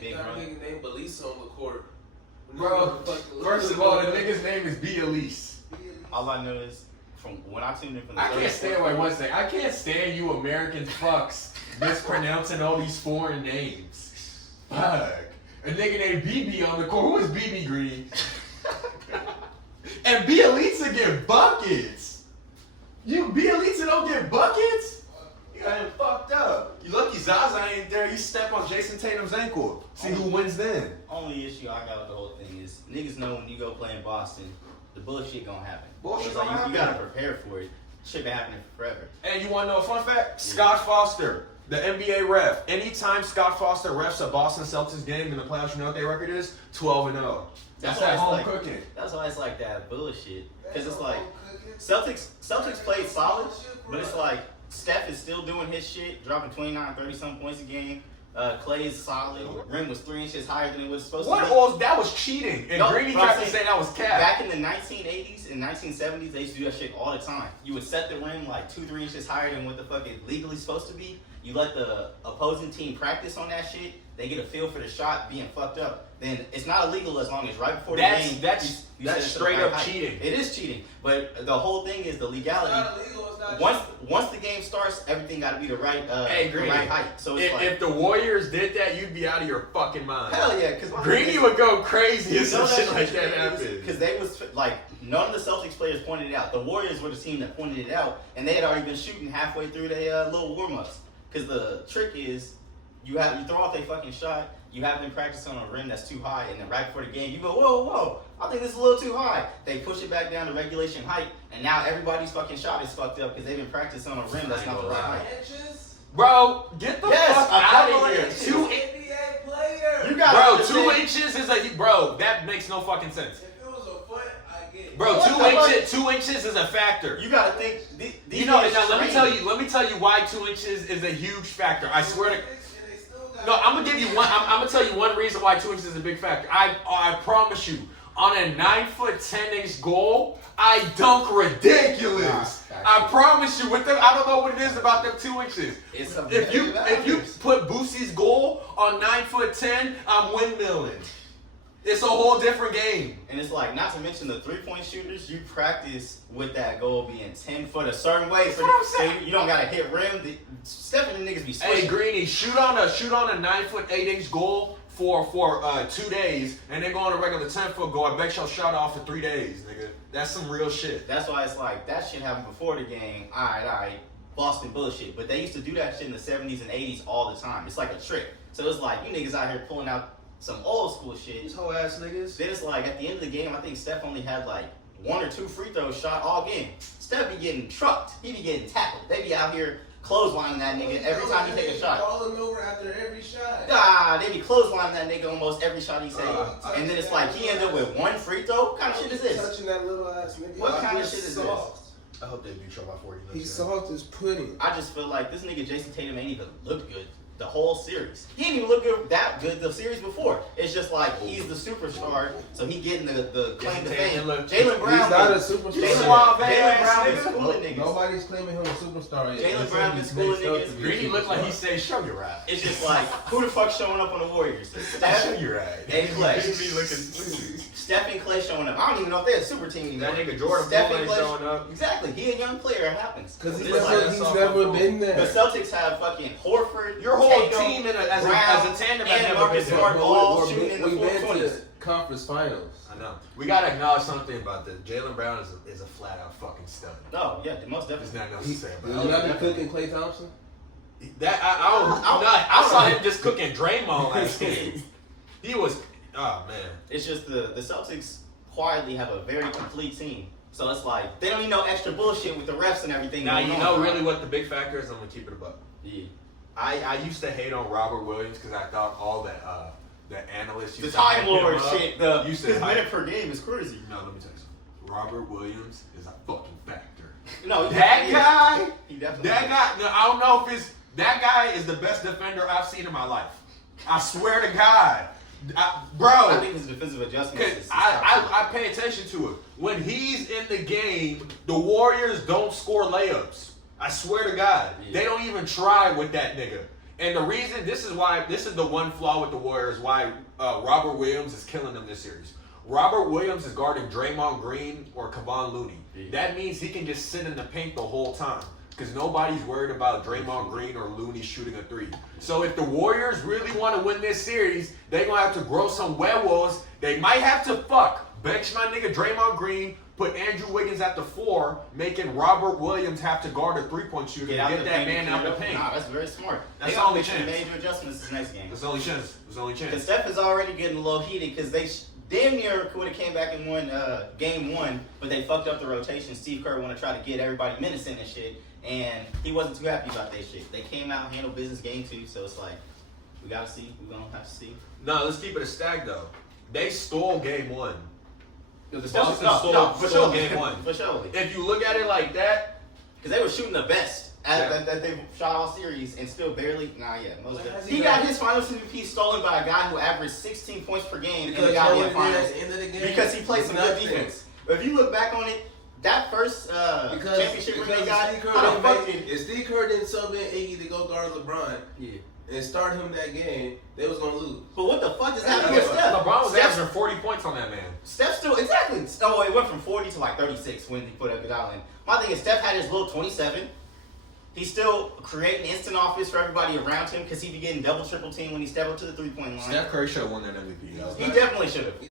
big run. nigga named Belisa on the court. Bro, first of all, the nigga's name is B. Elise. All I know is from when I tuned in from the I can't stand, wait one second. I can't stand you American fucks mispronouncing all these foreign names. Fuck. A nigga named BB on the court. Who is BB Green? And B. Elisa get buckets. You B. Elisa don't get buckets? You got him fucked up. You lucky Zaza ain't there. You step on Jason Tatum's ankle. See who wins then. Only issue I got with the whole thing is niggas know when you go play in Boston, the bullshit gonna happen. Bullshit It's like gonna you happen. gotta prepare for it. Shit been happening forever. And you want to know a fun fact? Scott Foster, the NBA ref. Anytime Scott Foster refs a Boston Celtics game in the playoffs, you know what their record is? 12-0. That's why at it's home like, cooking. That's why it's like that bullshit. Because it's like Celtics played solid, but it's like Steph is still doing his shit, dropping 29, 30-some points a game. Clay is solid. Rim was 3 inches higher than it was supposed to be. What? That was cheating. And No, Greeny but I'm tried to saying, say that was cap. Back in the 1980s and 1970s, they used to do that shit all the time. You would set the rim like 2-3 inches higher than what the fuck it legally supposed to be. You let the opposing team practice on that shit. They get a feel for the shot being fucked up. Then it's not illegal as long as right before the game. That's you set it to the straight right up height. cheating. It is cheating, but the whole thing is the legality. It's not illegal, it's not Once the game starts, everything got to be the right Hey, the Greeny, right height. So it's if the Warriors did that, you'd be out of your fucking mind. hell yeah, because Greeny would go crazy if some shit like that happened. Because they was like none of the Celtics players pointed it out. The Warriors were the team that pointed it out, and they had already been shooting halfway through their little warm ups. Because the trick is, you throw out their fucking shot. You have them practice on a rim that's too high, and then right before the game, you go, whoa, I think this is a little too high. They push it back down to regulation height, and now everybody's fucking shot is fucked up because they've been practicing on a rim that's not the right height. Inches? Bro, get the Yes, fuck a out couple of here. inches. 2 NBA player. You got Bro, 2 inches is bro, that makes no fucking sense. If it was a foot, I get it. Bro, What the 2 inches is a factor. You gotta think. You know, now let me tell you why 2 inches is a huge factor. I swear to. No, I'm gonna give you one. I'm gonna tell you one reason why 2 inches is a big factor. I promise you, on a 9 foot 10 inch goal, I dunk ridiculous. I promise you. With them, I don't know what it is about them 2 inches. It's a If you put Boosie's goal on 9 foot 10, I'm windmilling. It's a whole different game. And it's like, not to mention the 3-point shooters, you practice with that goal being 10 foot a certain way, so you don't gotta hit rim. Steph and the niggas be switching. Hey Greeny, shoot on a 9 foot 8 inch goal for 2 days, and then go on a regular 10 foot goal. I bet your shot off for 3 days, nigga. That's some real shit. That's why it's like, that shit happened before the game. All right, Boston bullshit. But they used to do that shit in the 70s and 80s all the time. It's like a trick. So it's like, you niggas out here pulling out some old school shit. These whole ass niggas. Then it's like, at the end of the game, I think Steph only had like 1 or 2 free throws shot all game. Steph be getting trucked. He be getting tackled. They be out here clotheslining that nigga every time he take a shot. Falling over after every shot. They be clotheslining that nigga almost every shot he takes. And then it's like, he ended up with 1 free throw? What kind of shit is this? Touching that little ass nigga. What kind of shit is this? I hope they beat you by 40. He's soft as pudding. I just feel like this nigga Jason Tatum ain't even looked good the whole series. He didn't even look good that good the series before. It's just like he's the superstar, so he getting the claim to fame. Jaylen Brown. He's not a superstar. Jaylen Brown been schooling niggas. Nobody's claiming him a superstar yet. Jaylen Brown been schooling niggas. Greeny look like he say sugar rap. It's just like, who the fuck showing up on the Warriors? Steph Sugar rap. and Clay. He be looking smooth. Steph and Clay showing up. I don't even know if they're a super team anymore. That nigga Jordan Steph Poole and ain't Clay showing up. Exactly. He a young player. It happens. Because It's he's just like, never been the there. Celtics have fucking Horford, Your whole Tatum, team as Brown, a tandem and has never Marcus been Smart there. all shooting in the We've been 420s. to conference finals. I know. We gotta acknowledge something about this. Jaylen Brown is a flat out fucking stud. No, yeah, most There's definitely. nothing else to say Did about you it. not be cooking Klay Thompson? That I saw him just cooking Draymond last game. He was man. It's just the Celtics quietly have a very complete team. So it's like, they don't need no extra bullshit with the refs and everything. Now going you on. know really what the big factor is. I'm gonna keep it a buck. Yeah. I used to hate on Robert Williams because I thought all the analysts The used Time to hype him Lord up. shit, Used his to hype- minute per game is crazy. No, let me tell you something. Robert Williams is a fucking factor. No, he That definitely guy, is. He definitely that is. guy. No, I don't know if it's that guy is the best defender I've seen in my life. I swear to God, bro. I think his defensive adjustments Cause is I pay attention to it. When he's in the game, the Warriors don't score layups. I swear to God, Yeah. they don't even try with that nigga. And the reason, this is the one flaw with the Warriors, why Robert Williams is killing them this series. Robert Williams is guarding Draymond Green or Kevon Looney. Yeah. That means he can just sit in the paint the whole time. Because nobody's worried about Draymond Green or Looney shooting a three. So if the Warriors really want to win this series, they're going to have to grow some werewolves. They might have to bench my nigga Draymond Green, put Andrew Wiggins at the 4, making Robert Williams have to guard a three-point shooter and get that man out the paint. Nah, that's very smart. That's They the only make some chance. major adjustments this next game. That's the only chance. Because Steph is already getting a little heated because they damn near would have came back and won game 1, but they fucked up the rotation. Steve Kerr want to try to get everybody minutes in and shit, and he wasn't too happy about that shit. They came out and handled business game 2, so it's like, we got to see. We're going to have to see. No, let's keep it a stack, though. They stole game 1. The No, Boston for stole sure. game 1. For sure. If you look at it like that, Because they were shooting the best Yeah. that they shot all series and still barely. Nah, yeah. Most Has he he got got- his finals MVP stolen by a guy who averaged 16 points per game in Because the you know goddamn what it finals. is at the end of the game? Because he played some It's good nothing. defense. But if you look back on it, that first championship ring they got, Steve Kerr how the didn't fuck make- did... if Steve Kerr didn't sub in Iggy to go guard LeBron Yeah. and start him that game, they was gonna lose. But what the fuck is Yeah, happening with Steph? LeBron was Steph- averaging 40 points on that man. Steph still, exactly. Oh, it went from 40 to like 36 when he put Iguodala in. My thing is, Steph had his little 27. He's still creating instant offense for everybody around him because he be getting double, triple team when he step up to the 3-point line. Steph Curry should have won that MVP. He definitely should have.